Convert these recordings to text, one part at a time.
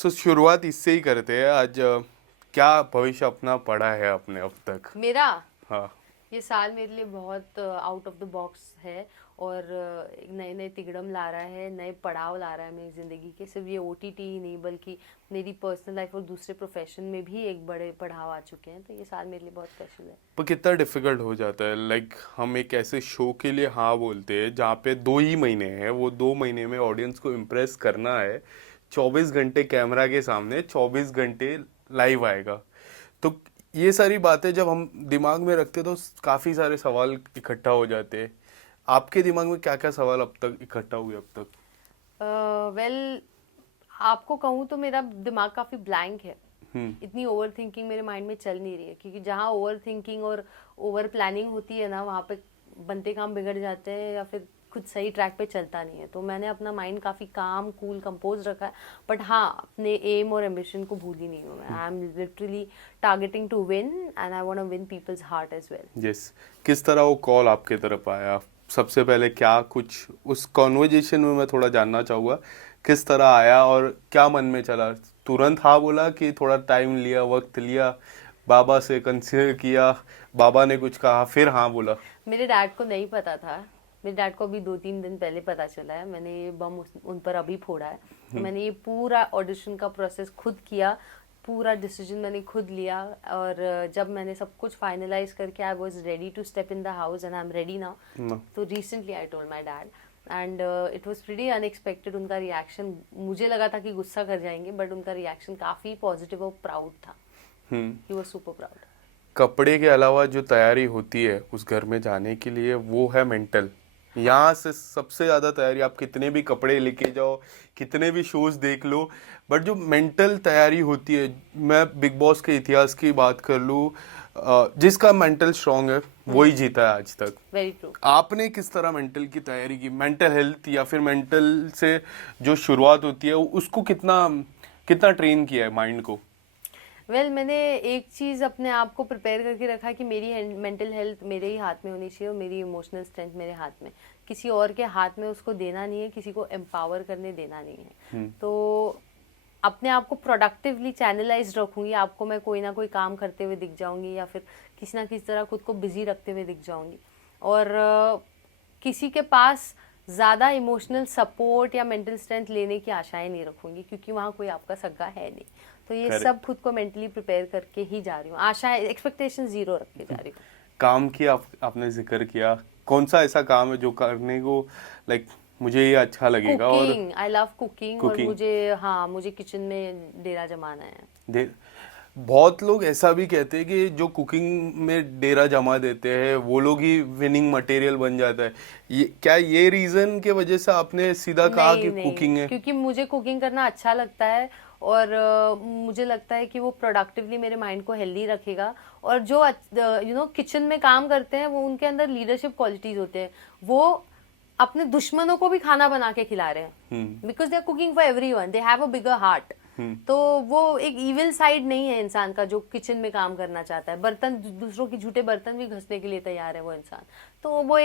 शुरुआत इससे ही करते हैं आज। क्या भविष्य अपना पढ़ा है आपने अब तक? मेरा हाँ। ये साल मेरे लिए बहुत आउट ऑफ द बॉक्स है और नए नए तिगड़म ला रहा है, नए पड़ाव ला रहा है मेरी ज़िंदगी के। सिर्फ ये ओटीटी ही नहीं बल्कि मेरी पर्सनल लाइफ और दूसरे प्रोफेशन में भी एक बड़े पड़ाव आ चुके हैं। तो ये साल मेरे लिए बहुत स्पेशल है। पर कितना डिफिकल्ट हो जाता है, लाइक हम एक ऐसे शो के लिए हाँ बोलते हैं जहाँ पे 2 ही महीने हैं, वो 2 महीने में ऑडियंस को इम्प्रेस करना है। 24 घंटे कैमरा के सामने, 24 घंटे लाइव आएगा। तो ये सारी बातें जब हम दिमाग में रखते तो काफ़ी सारे सवाल इकट्ठा हो जाते हैं। आपके दिमाग में क्या क्या सवाल अब तक इकट्ठा हुए अब तक? वेल, आपको कहूँ तो मेरा दिमाग काफ़ी ब्लैंक है। हम्म। इतनी ओवर थिंकिंग मेरे माइंड में चल नहीं रही है, क्योंकि जहाँ ओवर थिंकिंग और ओवर प्लानिंग होती है ना, वहाँ पे बनते काम बिगड़ जाते हैं या फिर खुद सही ट्रैक पे चलता नहीं है। तो मैंने अपना माइंड काफ़ी काम कूल कंपोज रखा है। बट हाँ, अपने एम और एम्बिशन को भूली नहीं हूँ मैं। I am literally targeting to win and I want to win people's heart as well. Yes. किस तरह वो कॉल आपके तरफ आया? सबसे पहले क्या कुछ उस कॉन्वर्जेशन में मैं थोड़ा जानना चाहूँगा, किस तरह आया और क्या मन में चला? तुरंत हाँ बोला कि थोड़ा टाइम लिया, वक्त लिया, बाबा से कंसिडर किया, बाबा ने कुछ कहा फिर हाँ बोला? मेरे डैड को नहीं पता था। मेरे डैड को अभी 2-3 दिन पहले पता चला है। मैंने ये बम उन पर अभी फोड़ा है। तो मैंने ये पूरा ऑडिशन का प्रोसेस खुद किया, पूरा डिसीजन मैंने खुद लिया। और जब मैंने सब कुछ फाइनलाइज करके I was ready to step in the house and I am ready now. ना। तो recently I told my dad and it was pretty unexpected. उनका रिएक्शन, मुझे लगा था कि गुस्सा कर जाएंगे, बट उनका रिएक्शन काफ़ी पॉजिटिव और प्राउड था। Hmm. He was super proud. कपड़े के अलावा जो तैयारी होती है उस घर में जाने के लिए, वो है मेंटल। हाँ। यहाँ से सबसे ज़्यादा तैयारी, आप कितने भी कपड़े लेके जाओ, कितने भी शोज देख लो, बट जो मेंटल तैयारी होती है, मैं बिग बॉस के इतिहास की बात कर लूँ, जिसका मेंटल स्ट्रांग है वही जीता है आज तक। Very true. आपने किस तरह मेंटल की तैयारी की? मेंटल हेल्थ या फिर मेंटल से जो शुरुआत होती है उसको कितना कितना ट्रेन किया है माइंड को? मैंने एक चीज़ अपने आप को प्रिपेयर करके रखा है कि मेरी मेंटल हेल्थ मेरे ही हाथ में होनी चाहिए और मेरी इमोशनल स्ट्रेंथ मेरे हाथ में। किसी और के हाथ में उसको देना नहीं है, किसी को एम्पावर करने देना नहीं है। तो अपने आप को प्रोडक्टिवली चैनलाइज रखूंगी। आपको मैं कोई ना कोई काम करते हुए दिख जाऊंगी या फिर किसी ना किसी तरह खुद को बिजी रखते हुए दिख जाऊंगी। और किसी के पास ज़्यादा इमोशनल सपोर्ट या मेंटल स्ट्रेंथ लेने की आशाएं नहीं रखूंगी, क्योंकि वहाँ कोई आपका सगा है नहीं। तो ये सब करेक्ट। खुद को मेंटली प्रिपेयर करके ही जा रही हूँ। आशा, एक्सपेक्टेशन जीरो रख के जा रही हूँ। काम की आपने जिक्र किया, कौन सा ऐसा काम है जो करने को, लाइक मुझे ये अच्छा लगेगा? और कुकिंग, आई लव कुकिंग। और कुकिंग। मुझे, हाँ, मुझे किचन में डेरा जमाना है। दे बहुत लोग ऐसा भी कहते हैं कि जो कुकिंग में डेरा जमा देते हैं वो लोग ही विनिंग मटेरियल बन जाता है। ये क्या, ये रीजन के वजह से आपने सीधा कहा नहीं कि नहीं, कुकिंग है? क्योंकि मुझे कुकिंग करना अच्छा लगता है और मुझे लगता है कि वो प्रोडक्टिवली मेरे माइंड को हेल्दी रखेगा। और जो किचन में काम करते हैं वो, उनके अंदर लीडरशिप क्वालिटीज होते हैं। वो अपने दुश्मनों को भी खाना बना के खिला रहे हैं, because they are cooking for everyone, they have a bigger heart. तो वो एक इविल साइड नहीं है इंसान का जो किचन में काम करना चाहता है। बर्तन, दूसरों की झूठे बर्तन भी घसने के लिए तैयार है वो इंसान। तो वो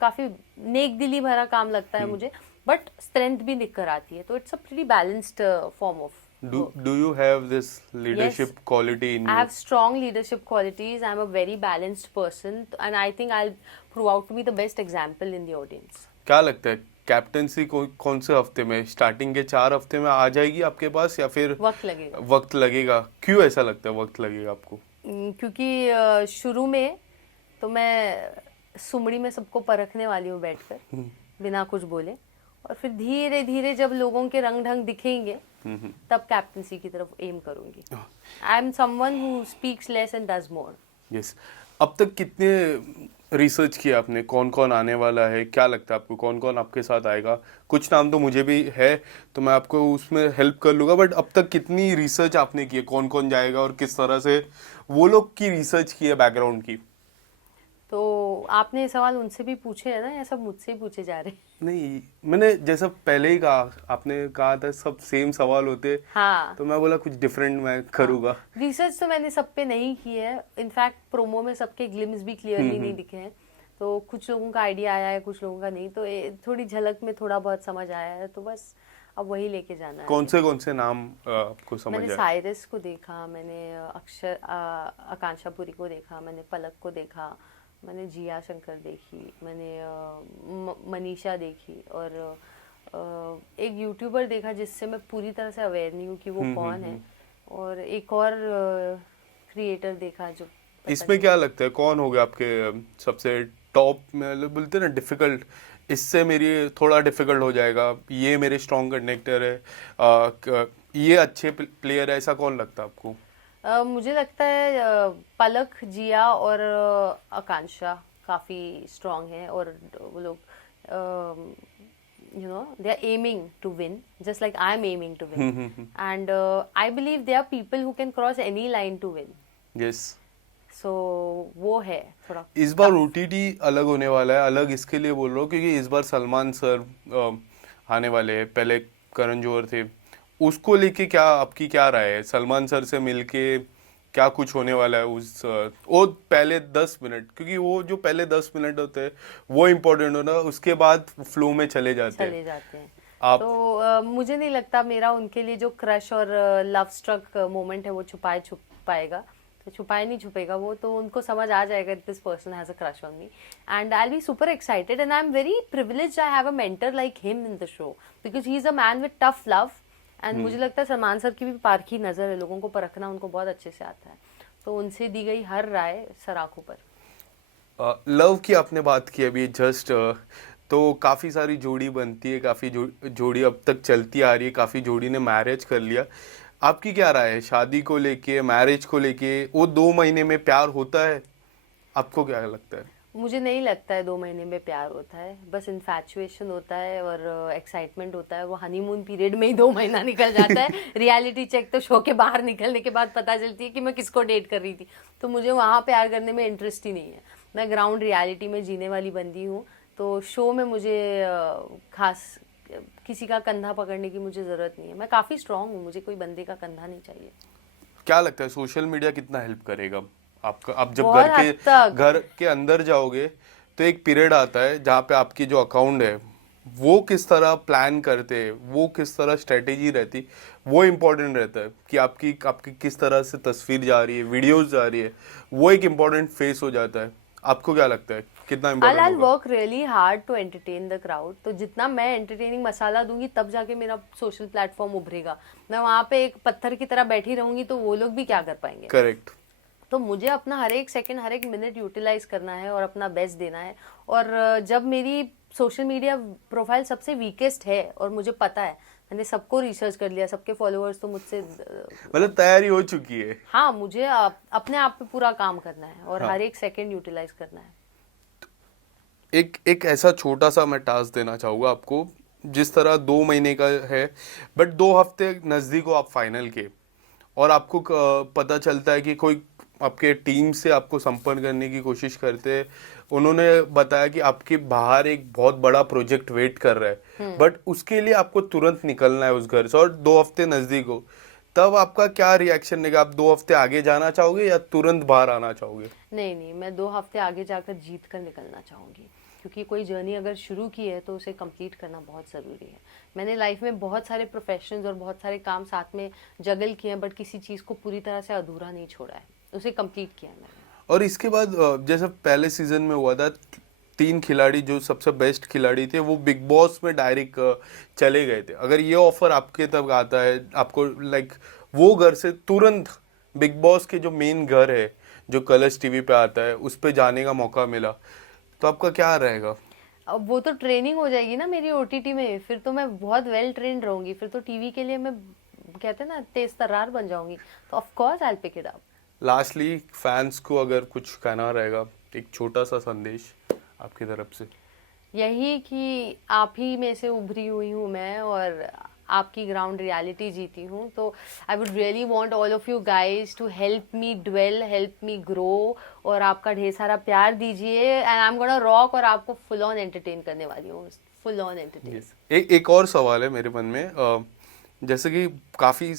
काफी नेक दिली भरा काम लगता है मुझे, बट स्ट्रेंथ भी निकल आती है। तो it's a pretty balanced form of work. Do you have this Yes, leadership quality in I you? have strong leadership qualities. I'm a very balanced person, and I think I'll prove out to be the best example in the audience. क्या लगता है, captaincy कौन से हफ्ते में, starting के 4 हफ्ते में आ जाएगी आपके पास या फिर वक्त लगेगा। वक्त लगेगा? क्यों ऐसा लगता है वक्त लगेगा आपको? क्योंकि शुरू में तो मैं सुमड़ी में सबको परखने वाली हूँ बैठकर, बिना कुछ बोले। और फिर धीरे धीरे जब लोगों के रंग ढंग दिखेंगे, तब कैप्टेंसी की तरफ एम करूंगी। I am someone who speaks less and does more. Yes. अब तक कितने रिसर्च किया आपने, कौन कौन आने वाला है? क्या लगता है आपको कौन कौन आपके साथ आएगा? कुछ नाम तो मुझे भी है, तो मैं आपको उसमें हेल्प कर लूँगा, बट अब तक कितनी रिसर्च आपने की है, कौन कौन जाएगा और किस तरह से वो लोग की रिसर्च की है, बैकग्राउंड की? तो आपने ये सवाल उनसे भी पूछे है ना, या सब मुझसे ही पूछे जा रहे हैं? नहीं, मैंने जैसा पहले ही कहा, आपने कहा था सब सेम सवाल होते, हाँ तो मैं बोला कुछ डिफरेंट मैं हाँ, करूँगा। रिसर्च तो मैंने सब पे नहीं की है। इनफैक्ट प्रोमो में सबके ग्लिम्स भी क्लियरली नहीं दिखे हैं। तो कुछ लोगों का आइडिया आया है, कुछ लोगों का नहीं। तो थोड़ी झलक में थोड़ा बहुत समझ आया है। तो बस अब वही लेके जाना है। कौन से नाम आपको समझ मैंने आए? साइरस को देखा, मैंने आकांक्षा पुरी को देखा, मैंने पलक को देखा, मैंने जिया शंकर देखी, मैंने मनीषा देखी, और एक यूट्यूबर देखा जिससे मैं पूरी तरह से अवेयर नहीं हूँ कि वो कौन है, और एक और क्रिएटर देखा जो इसमें क्या लगता है कौन होगा आपके सबसे टॉप में, मतलब बोलते हैं ना डिफिकल्ट, इससे मेरी थोड़ा डिफिकल्ट हो जाएगा, ये मेरे स्ट्रॉन्ग कंडक्टर है, ये अच्छे प्लेयर है, ऐसा कौन लगता है आपको? मुझे लगता है पलक, जिया और आकांक्षा काफ़ी स्ट्रांग हैं, और वो लोग you know they are aiming to win just like I am aiming to win, and I believe there are people who can cross any line to win. Yes. So वो है थोड़ा इस बार ओटीटी अलग होने वाला है, अलग इसके लिए बोल रहा हूँ क्योंकि इस बार सलमान सर आने वाले हैं, पहले करण जौहर थे, उसको लेके क्या आपकी क्या राय है? सलमान सर से मिलके क्या कुछ होने वाला है? उस वो पहले 10 मिनट, क्योंकि वो जो पहले 10 मिनट होते हैं वो इम्पोर्टेंट होना, उसके बाद फ्लो में चले जाते हैं। आप तो मुझे नहीं लगता मेरा उनके लिए जो क्रश और लव स्ट्रक मोमेंट है वो छुप पाएगा, तो छुपाए नहीं छुपेगा वो, तो उनको समझ आ जाएगा this person has a crush on me, and I will be super excited, and I am very privileged I have a mentor like him in the show, because he is a man with tough love, and मुझे लगता है Salman sir की भी पारखी नजर है, लोगों को परखना उनको बहुत अच्छे से आता है, तो उनसे दी गई हर राय सर आंखों पर। लव की आपने बात की अभी जस्ट, तो काफ़ी सारी जोड़ी बनती है, काफ़ी जोड़ी अब तक चलती आ रही है, काफ़ी जोड़ी ने मैरिज कर लिया, आपकी क्या राय है शादी को लेके, मैरिज को लेके? वो 2 महीने में प्यार होता है, आपको क्या लगता है? मुझे नहीं लगता है 2 महीने में प्यार होता है, बस इन्फैचुएशन होता है और एक्साइटमेंट होता है, वो हनीमून पीरियड में ही 2 महीना निकल जाता है। रियलिटी चेक तो शो के बाहर निकलने के बाद पता चलती है कि मैं किसको डेट कर रही थी, तो मुझे वहाँ प्यार करने में इंटरेस्ट ही नहीं है, मैं ग्राउंड रियलिटी में जीने वाली बंदी हूँ, तो शो में मुझे खास किसी का कंधा पकड़ने की मुझे ज़रूरत नहीं है, मैं काफ़ी स्ट्रांग हूँ, मुझे कोई बंदे का कंधा नहीं चाहिए। क्या लगता है सोशल मीडिया कितना हेल्प करेगा आपका? आप जब बहुत हद तक। घर के अंदर जाओगे तो एक पीरियड आता है जहाँ पे आपकी जो अकाउंट है वो किस तरह प्लान करते हैं, वो किस तरह स्ट्रेटेजी रहती, वो इम्पोर्टेंट रहता है कि आपकी आपकी किस तरह से तस्वीर जा रही है, वीडियोस जा रही है, वो एक इम्पोर्टेंट फेस हो जाता है। आपको क्या लगता है कितना इम्पोर्टेंट I'll होगा? work really hard to entertain the crowd, तो जितना मैं एंटरटेनिंग मसाला दूंगी तब जाके मेरा सोशल प्लेटफॉर्म उभरेगा, मैं वहाँ पे एक पत्थर की तरह बैठी रहूंगी तो वो लोग भी क्या कर पाएंगे? करेक्ट। तो मुझे अपना हर एक सेकंड हर एक मिनट यूटिलाइज करना है और अपना बेस्ट देना है, और जब मेरी सोशल मीडिया प्रोफाइल सबसे वीकेस्ट है और मुझे पता है, मैंने सबको रिसर्च कर लिया, सबके फॉलोअर्स तो मुझसे मतलब तैयारी हो चुकी है। हाँ, मुझे अपने आप पे पूरा काम करना है और हाँ। हर एक सेकंड यूटिलाइज करना है। एक ऐसा छोटा सा मैं टास्क देना चाहूँगा आपको, जिस तरह 2 महीने का है बट 2 हफ्ते नज़दीक हो आप फाइनल के, और आपको पता चलता है कि कोई आपके टीम से आपको संपर्क करने की कोशिश करते हैं, उन्होंने बताया कि आपके बाहर एक बहुत बड़ा प्रोजेक्ट वेट कर रहा है, बट उसके लिए आपको तुरंत निकलना है उस घर से और 2 हफ्ते नज़दीक हो, तब आपका क्या रिएक्शन रहेगा? आप 2 हफ्ते आगे जाना चाहोगे या तुरंत बाहर आना चाहोगे? नहीं, मैं 2 हफ्ते आगे जाकर जीत कर निकलना चाहूँगी, क्योंकि कोई जर्नी अगर शुरू की है तो उसे कंप्लीट करना बहुत ज़रूरी है। मैंने लाइफ में बहुत सारे प्रोफेशंस और बहुत सारे काम साथ में जगल किए हैं, बट किसी चीज़ को पूरी तरह से अधूरा नहीं छोड़ा है, उसे कंप्लीट किया है मैंने। और इसके बाद जैसे पहले सीजन में हुआ था, 3 खिलाड़ी जो सबसे बेस्ट खिलाड़ी थे वो बिग बॉस में डायरेक्ट चले गए थे, अगर ये ऑफर आपके तक आता है, आपको लाइक वो घर से तुरंत बिग बॉस के जो मेन घर है जो कलर्स टीवी पे आता है उस पे जाने का मौका मिला, तो आपका क्या रहेगा? अब वो तो ट्रेनिंग हो जाएगी ना मेरी ओटीटी में, फिर तो मैं बहुत वेल ट्रेंड रहूंगी, फिर तो टीवी के लिए मैं कहते हैं ना तेज तर्रार बन जाऊंगी, तो of course I will pick it up. Lastly fans को अगर कुछ कहना रहेगा, एक छोटा सा संदेश आपकी तरफ से। यही कि आप ही में से उभरी हुई हूँ मैं और आपकी ग्राउंड रियलिटी जीती हूँ, तो I would really want all of you guys to help me dwell, help me grow, और आपका ढेर सारा प्यार दीजिए, and I am gonna rock, और आपको फुल ऑन एंटरटेन करने वाली हूँ, फुल ऑन एंटरटेन। एक और सवाल है मेरे मन में, जैसे कि काफ़ी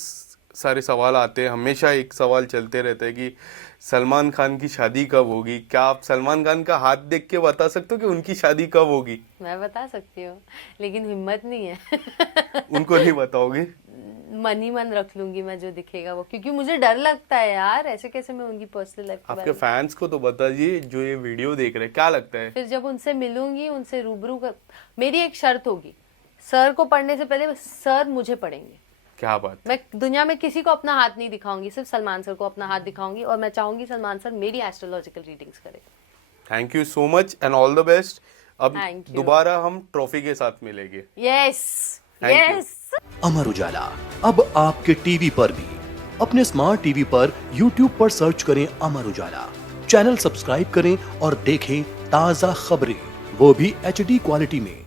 सारे सवाल आते हैं, हमेशा एक सवाल चलते रहता है कि सलमान खान की शादी कब होगी। क्या आप सलमान खान का हाथ देख के बता सकते हो कि उनकी शादी कब होगी? मैं बता सकती हूँ, लेकिन हिम्मत नहीं है। उनको नहीं बताओगे? मन ही मन रख लूंगी मैं, जो दिखेगा वो, क्योंकि मुझे डर लगता है यार, ऐसे कैसे मैं उनकी पर्सनल लाइफ के आपके बारे में। फैंस को तो बताइए जो ये वीडियो देख रहे हैं, क्या लगता है? फिर जब उनसे मिलूंगी, उनसे रूबरू कर, मेरी एक शर्त होगी, सर को पढ़ने से पहले सर मुझे पढ़ेंगे। क्या बात। मैं दुनिया में किसी को अपना हाथ नहीं दिखाऊंगी, सिर्फ सलमान सर को अपना हाथ दिखाऊंगी, और मैं चाहूंगी सलमान सर मेरी एस्ट्रोलॉजिकल रीडिंग्स करें। Thank you so much and all the best. अब Thank you. दोबारा हम ट्रॉफी के साथ मिलेंगे। Yes Thank you. Yes. Amar Ujala अब आपके टीवी पर भी। अपने स्मार्ट टीवी पर YouTube पर सर्च करें अमर उजाला, चैनल सब्सक्राइब करें और देखें ताजा खबरें, वो भी HD क्वालिटी में।